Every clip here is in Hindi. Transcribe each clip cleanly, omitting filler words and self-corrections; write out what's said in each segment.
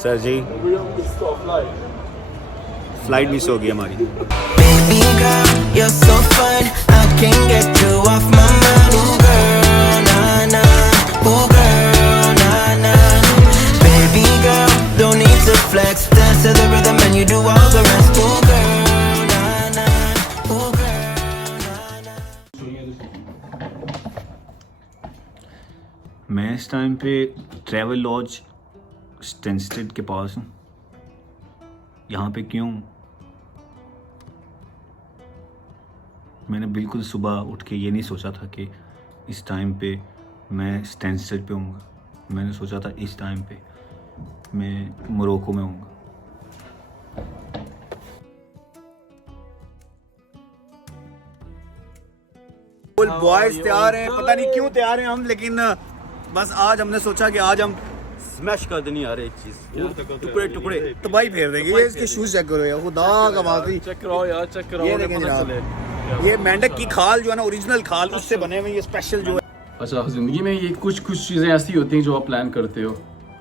सर जी फ्लाइट मिस हो गई हमारी। Baby girl, you're so fine. I can't get you off my mind. Ooh girl, nah nah. Ooh girl, nah nah. Baby girl, don't need to flex. Dance to the rhythm and you do all the rest. Ooh girl, nah nah. Ooh girl, nah nah. मैं इस टाइम पे ट्रैवल लॉज स्टेंस्टेड के पास हूँ। यहाँ पे क्यों? मैंने बिल्कुल सुबह उठ के ये नहीं सोचा था कि इस टाइम पे मैं स्टेंस्टेड पे हूँगा। मैंने सोचा था इस टाइम पे मैं मोरक्को में हूँगा। बॉयज तैयार हैं, पता नहीं क्यों तैयार हैं हम, लेकिन बस आज हमने सोचा कि आज हम स्मैश कर देनी यार एक चीज, टुकड़े टुकड़े तबाही फेर देंगे। ये इसके शूज चेक करो यार, खुदा का वाकई चेक कराओ यार, चेक कराओ। ये देखें जनाब, ये मेंढक की खाल जो है ना, ओरिजिनल खाल, उससे बने हुए ये स्पेशल जो है। अच्छा, ज़िंदगी में ये कुछ चीज़ें ऐसी होती हैं जो आप प्लान करते हो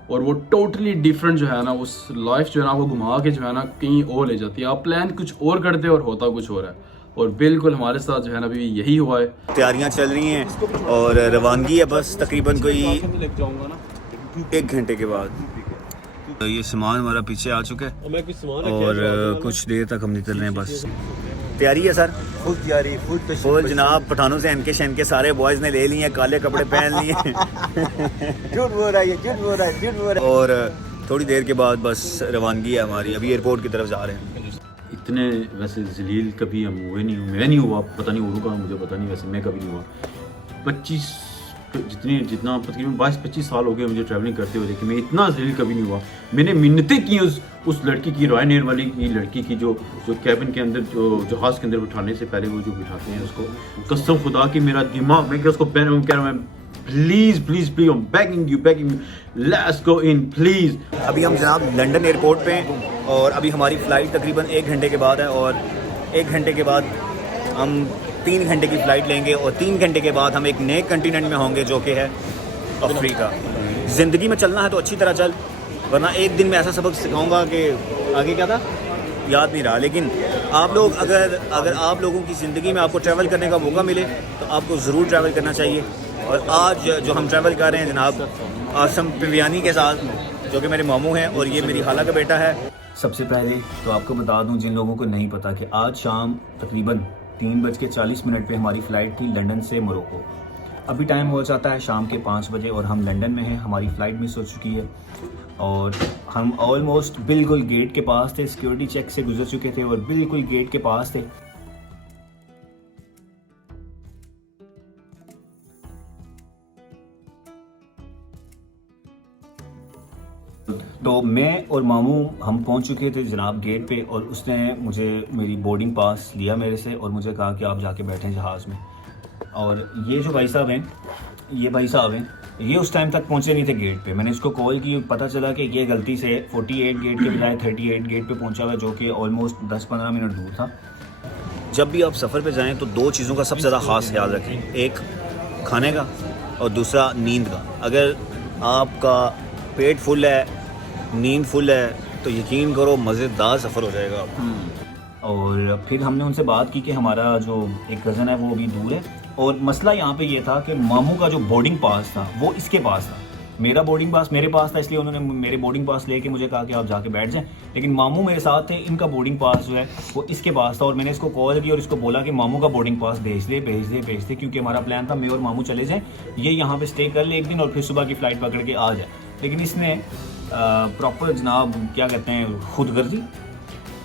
और वो टोटली डिफरेंट जो है ना, उस लाइफ जो है ना वो घुमा के जो है ना कहीं और ले जाती है। आप प्लान कुछ और करते हो और होता कुछ और है, और बिल्कुल हमारे साथ जो है ना अभी यही हुआ है। तैयारियां चल रही हैं और रवानगी है बस तकरीबन कोई 1 घंटे के बाद। ये सामान हमारा पीछे आ चुका है और कुछ देर तक हम निकल रहे हैं। बस तैयारी है सर, फुल तैयारी, फुल जनाब। पठानों से इनके शहन सारे बॉयज़ ने ले लिए हैं, काले कपड़े पहन लिए हैं। झूठ बोल रहा है, झूठ बोल रहा है, झूठ बोल रहा है। और थोड़ी देर के बाद बस रवानगी है हमारी। अभी एयरपोर्ट की तरफ जा रहे हैं। इतने वैसे जलील कभी हम हुए नहीं, मैं नहीं हुआ, पता नहीं और का मुझे पता नहीं, वैसे मैं कभी नहीं हुआ। 25 जितना तकरीबन 22-25 साल हो गए मुझे ट्रैवलिंग करते हुए, लेकिन मैं इतना जलील कभी नहीं हुआ। मैंने मिन्नतें की उस लड़की की, रॉयनेयर वाली की लड़की की, जो कैबिन के अंदर, जो जहाज़ के अंदर बिठाने से पहले वो जो बिठाते हैं उसको, कसम खुदा की मेरा दिमाग, मैं क्या उसको कह रहा हूँ, please please please, begging you, let's go in please. अभी हम जनाब लंदन एयरपोर्ट पे हैं और अभी हमारी फ़्लाइट तकरीबन 1 घंटे के बाद है, और 1 घंटे के बाद हम 3 घंटे की फ़्लाइट लेंगे और 3 घंटे के बाद हम एक नए कंटिनेंट में होंगे जो कि है अफ्रीका। ज़िंदगी में चलना है तो अच्छी तरह चल, वरना एक दिन में ऐसा सबक सिखाऊंगा कि आगे क्या था याद नहीं रहा। लेकिन आप लोग अगर आप लोगों की ज़िंदगी में आपको ट्रैवल करने का मौका मिले तो आपको ज़रूर ट्रैवल करना चाहिए। और आज जो हम ट्रैवल कर रहे हैं जनाब आसम पिवियानी के साथ, जो कि मेरे मामू हैं और ये मेरी खाला का बेटा है। सबसे पहले तो आपको बता दूं जिन लोगों को नहीं पता कि आज शाम तकरीबन 3:40 पे हमारी फ़्लाइट थी लंदन से मोरक्को। अभी टाइम हो जाता है शाम के 5 बजे और हम लंदन में हैं। हमारी फ़्लाइट मिस हो चुकी है और हम ऑलमोस्ट बिल्कुल गेट के पास थे, सिक्योरिटी चेक से गुजर चुके थे और बिल्कुल गेट के पास थे। तो मैं और मामू हम पहुंच चुके थे जनाब गेट पे, और उसने मुझे मेरी बोर्डिंग पास लिया मेरे से और मुझे कहा कि आप जाके बैठें जहाज़ में। और ये जो भाई साहब हैं, ये भाई साहब हैं, ये उस टाइम तक पहुंचे नहीं थे गेट पे। मैंने इसको कॉल की, पता चला कि ये गलती से 48 गेट के बजाय 38 गेट पे पहुंचा हुआ है, जो कि ऑलमोस्ट 10-15 मिनट दूर था। जब भी आप सफ़र पे जाएं तो 2 चीज़ों का सबसे ज़्यादा ख़ास ख्याल रखें, एक खाने का और दूसरा नींद का। अगर आपका पेट फुल है, नींद फुल है, तो यकीन करो मज़ेदार सफ़र हो जाएगा। और फिर हमने उनसे बात की कि हमारा जो एक कज़न है वो अभी दूर है, और मसला यहाँ पे ये था कि मामू का जो बोर्डिंग पास था वो इसके पास था, मेरा बोर्डिंग पास मेरे पास था, इसलिए उन्होंने मेरे बोर्डिंग पास लेके मुझे कहा कि आप जाके बैठ जाएं। लेकिन मामू मेरे साथ थे, इनका बोर्डिंग पास जो है वो इसके पास था, और मैंने इसको कॉल की और इसको बोला कि मामू का बोर्डिंग पास भेज दे, क्योंकि हमारा प्लान था मैं और मामू चले जाएँ, ये यहाँ पे स्टे कर ले एक दिन और फिर सुबह की फ़्लाइट पकड़ के आ जाए। लेकिन इसने प्रॉपर जनाब क्या कहते हैं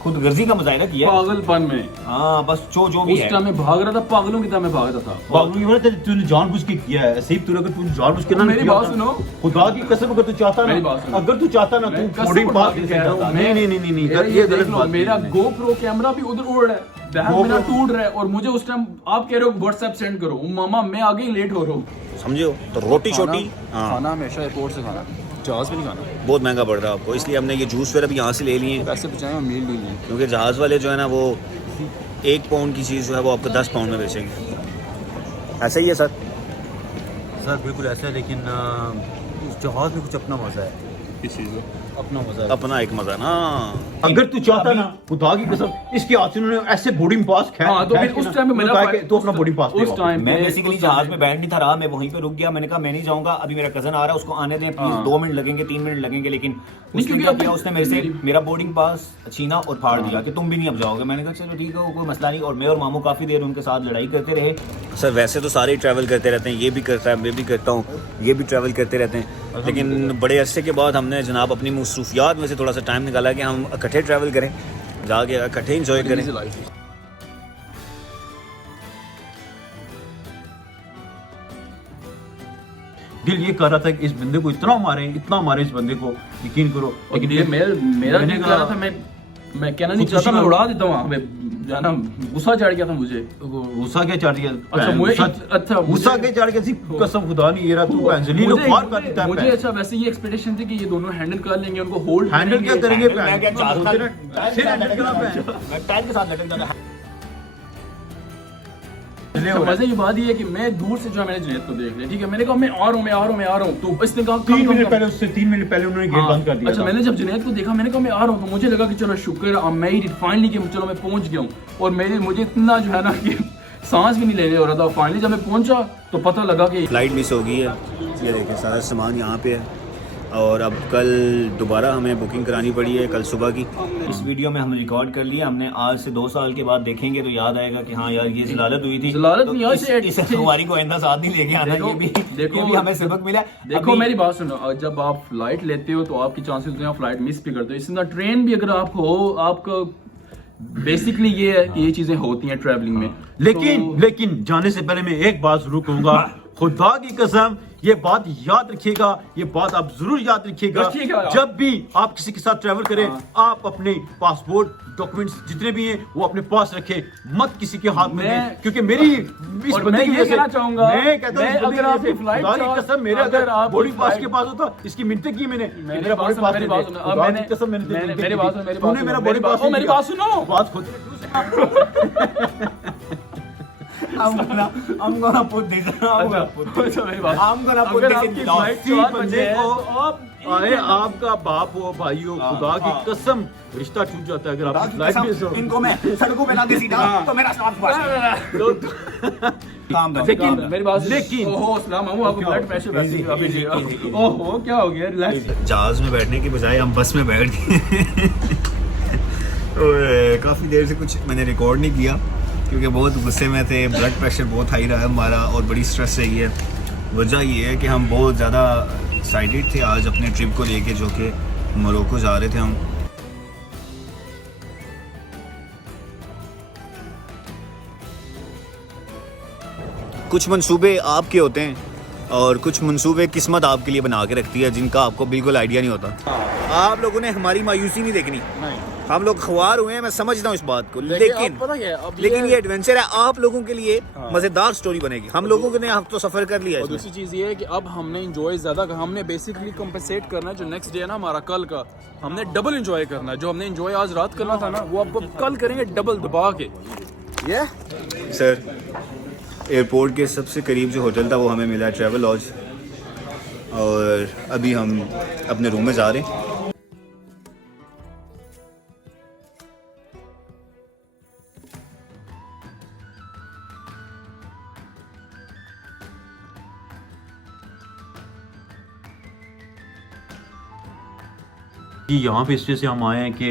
खुदगर्जी का मुजाहिरा किया, पागलपन में। हाँ बस जो भी है, मैं भाग रहा था, पागलों की तरह मैं भाग रहा था। पागलों की तरह तूने जानबूझ के किया है, सिर्फ तूने, अगर तू जानबूझ के ना, मेरी बात सुनो, खुदा की कसम, अगर तू चाहता ना, अगर तू चाहता ना, तू बोर्डिंग पास कह रहा हूं। नहीं, ये गलत बात। मेरा GoPro कैमरा भी उधर उड़ रहा है, बैग मेरा टूट रहा है, और मुझे उस टाइम आप कह रहे हो WhatsApp सेंड करो, मामा मैं आगे ही लेट हो रहा हूँ, समझो। तो रोटी छोटी खाना हमेशा एयरपोर्ट से खाना, जहाज पे नहीं खाना, बहुत महंगा पड़ रहा है आपको, इसलिए हमने ये जूस वगैरह भी यहाँ से ले लिए हैं, पैसे बचाए और मील ले लिए, क्योंकि जहाज़ वाले जो है ना वो 1 पाउंड की चीज़ जो है वो आपको 10 पाउंड में बेचेंगे। ऐसा ही है सर बिल्कुल ऐसा है, लेकिन जहाज़ में कुछ अपना मज़ा है। किस चीज़ का? अपना मजा अपना एक मजा ना। अगर तू चाहता ना खुदा की कसम, इसके हाथ से उन्होंने ऐसे बोर्डिंग पास हाँ, तो फिर उस टाइम पे मेरा तो अपना बोर्डिंग पास उस टाइम मैं पे बेसिकली जहाज में बैठ नहीं था रहा, मैं वहीं पे रुक गया। मैंने कहा मैं नहीं जाऊंगा, अभी मेरा कजन आ रहा है, उसको आने दें प्लीज, 2 मिनट लगेंगे 3 मिनट लगेंगे। लेकिन उसने क्योंकि क्या अभी किया, उसने मेरे से मेरा बोर्डिंग पास छीना और फाड़ दिया कि तुम भी नहीं अब जाओगे। मैंने कहा चलो ठीक है, कोई मसला नहीं। और मैं और मामू काफी देर उनके साथ लड़ाई करते रहे। सर वैसे तो सारे ट्रैवल करते रहते हैं, ये भी करता है, मैं भी करता हूँ, ये भी ट्रैवल करते रहते हैं। लेकिन बड़े अरसे के बाद हमने जनाब अपनी मसरूफियात में से थोड़ा सा टाइम निकाला कि हम इकट्ठे ट्रैवल करें, जाके इकट्ठे इंजॉय करें। दिल ये कर रहा था कि इस बंदे को इतना मारे इस बंदे को, यकीन करो। लेकिन ये मेरा मैंने दिल कर रहा था, मैं कहना नहीं चाहता, मैं उड़ा देता हूँ वहाँ पे जाना। गुस्सा चढ़ गया था मुझे। गुस्सा क्या चढ़ गया? अच्छा मुझे अच्छा गुस्सा क्या चढ़ गया? कसम खुदा नहीं, ये रहा तू जलील फाड़ कर देता है। मुझे अच्छा वैसे ये एक्सपेक्टेशन थी कि ये दोनों हैंडल कर लेंगे, उनको होल्ड हैंडल क्या करेंगे? मैं क्या चाहता था, सिर हैंडल करा पे मैं टायर के साथ लटक जाता। मजे की बात ये है कि मैं दूर से जो है मैंने जुनैद को देख लिया, ठीक है। मैंने कहा मैं आ रहा हूँ तो इसने कहा 3 मिनट पहले, उससे 3 मिनट पहले उन्होंने गेट बंद कर दिया। अच्छा मैंने जब जुनैद को देखा, मैंने कहा मैं आ रहा हूँ, तो मुझे लगा कि चलो शुक्र आई मेड इट फाइनली, कि चलो मैं पहुंच गया हूँ। और मुझे इतना जो है ना कि सांस भी नहीं लेने हो रहा था। फाइनली जब मैं पहुंचा तो पता लगा कि फ्लाइट मिस हो गई है। ये देखें सारा सामान यहाँ पे है, और अब कल दोबारा हमें बुकिंग करानी पड़ी है, कल सुबह की। इस वीडियो में हम रिकॉर्ड कर लिया हमने, आज से 2 साल के बाद देखेंगे तो याद आएगा कि हाँ यार ये ज़लालत हुई थी। ज़लालत नहीं, यहाँ से इस हमारी को आइंदा साथ नहीं लेके आना, ये भी हमें सबक मिला। देखो मेरी बात सुनो, जब आप फ्लाइट लेते हो तो आपकी चांसेस होते हैं आप फ्लाइट मिस भी करते हो। इसी तरह ट्रेन भी अगर आप हो, आपका बेसिकली ये है कि ये चीजें होती हैं ट्रैवलिंग में। लेकिन जाने से पहले मैं एक बात जरूर कहूंगा, खुदा की कसम ये बात याद रखिएगा, ये बात आप जरूर याद रखिएगा। जब भी आप किसी के साथ ट्रैवल करें, आप अपने पासपोर्ट डॉक्यूमेंट्स जितने भी हैं वो अपने पास रखें, मत किसी के हाथ में दें। क्योंकि मेरी इस बंदे की वजह से मैं कहता हूं, अगर आपकी फ्लाइट की कसम मेरे अगर बोर्डिंग पास के पास होता, इसकी मिन्नतें की मैंने मेरा बोर्डिंग पास मेरी बात सुनो, कसम मैंने मेरी बात सुनो, तूने मेरा बोर्डिंग पास, मेरी बात सुनो, बात खुद I'm gonna put this. I'm gonna put this in law. अरे आपका बाप हो, भाई हो, खुदा की कसम रिश्ता टूट जाता है अगर आप फ्लाइट में सो। इनको मैं सड़कों पे ना दे सीधा तो मेरा स्टार्ट काम दो। लेकिन मेरी बात, लेकिन ओहो सलाम मामू, आपको ब्लड प्रेशर वैसे अभी जी, ओहो क्या हो गया? रिलैक्स। जहाज में बैठने की बजाय हम बस में बैठ गए। और काफ़ी देर से कुछ मैंने रिकॉर्ड नहीं किया क्योंकि बहुत गुस्से में थे, ब्लड प्रेशर बहुत हाई रहा है हमारा और बड़ी स्ट्रेस रही है। वजह ये है कि हम बहुत ज़्यादा एक्साइटेड थे आज अपने ट्रिप को लेके, जो कि मोरक्को जा रहे थे हम। कुछ मंसूबे आपके होते हैं और कुछ मंसूबे किस्मत आपके लिए बना के रखती है जिनका आपको बिल्कुल आइडिया नहीं होता। आप लोगों ने हमारी मायूसी नहीं देखनी, हम लोग ख्वार हुए हैं, मैं समझता हूँ इस बात को, लेकिन ये एडवेंचर है, आप लोगों के लिए मजेदार स्टोरी बनेगी। हम लोगों ने अब तो सफर कर लिया है। और दूसरी चीज़ ये है कि अब हमने इंजॉय ज़्यादा, हमने बेसिकली कंपनसेट करना है जो नेक्स्ट डे है ना हमारा कल का, हमने डबल इंजॉय करना है। जो हमने इंजॉय आज रात करना था ना वो अब कल करेंगे डबल दबा के। सर एयरपोर्ट के सबसे करीब जो होटल था वो हमें मिला है ट्रैवल लॉज, और अभी हम अपने रूम में जा रहे हैं। कि यहाँ पे इसलिए से हम आए हैं कि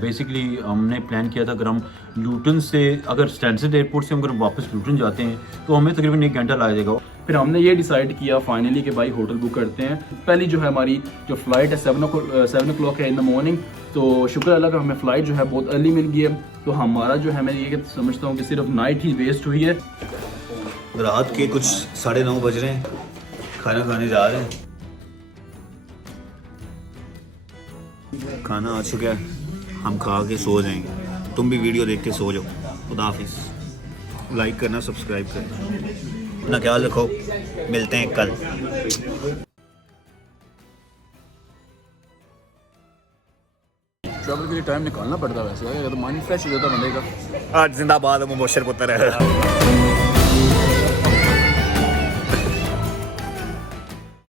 बेसिकली हमने प्लान किया था अगर हम लूटन से, अगर स्टैनसेट एयरपोर्ट से अगर वापस लूटन जाते हैं तो हमें तकरीबन 1 घंटा लग जाएगा। फिर हमने ये डिसाइड किया फाइनली कि भाई होटल बुक करते हैं। पहली जो है हमारी जो फ्लाइट है 7 o'clock है इन द मॉर्निंग, तो शुक्र अल्लाह का हमें फ़्लाइट जो है बहुत अर्ली मिल गई है। तो हमारा जो है मैं ये समझता हूँ कि सिर्फ नाइट ही वेस्ट हुई है। रात के कुछ 9:30 बज रहे हैं, खाना खाने जा रहे हैं। खाना आ चुका है, हम खा के सो जाएंगे। तुम भी वीडियो देख के सो जाओ। खुदा हाफिज़। लाइक करना, सब्सक्राइब करना, अपना ख्याल रखो, मिलते हैं कल। ट्रैवल के लिए टाइम निकालना पड़ता है वैसे, तो माइंड फ्रेश हो जाता बंदे का। आज जिंदाबाद मुबशर पुत्र है।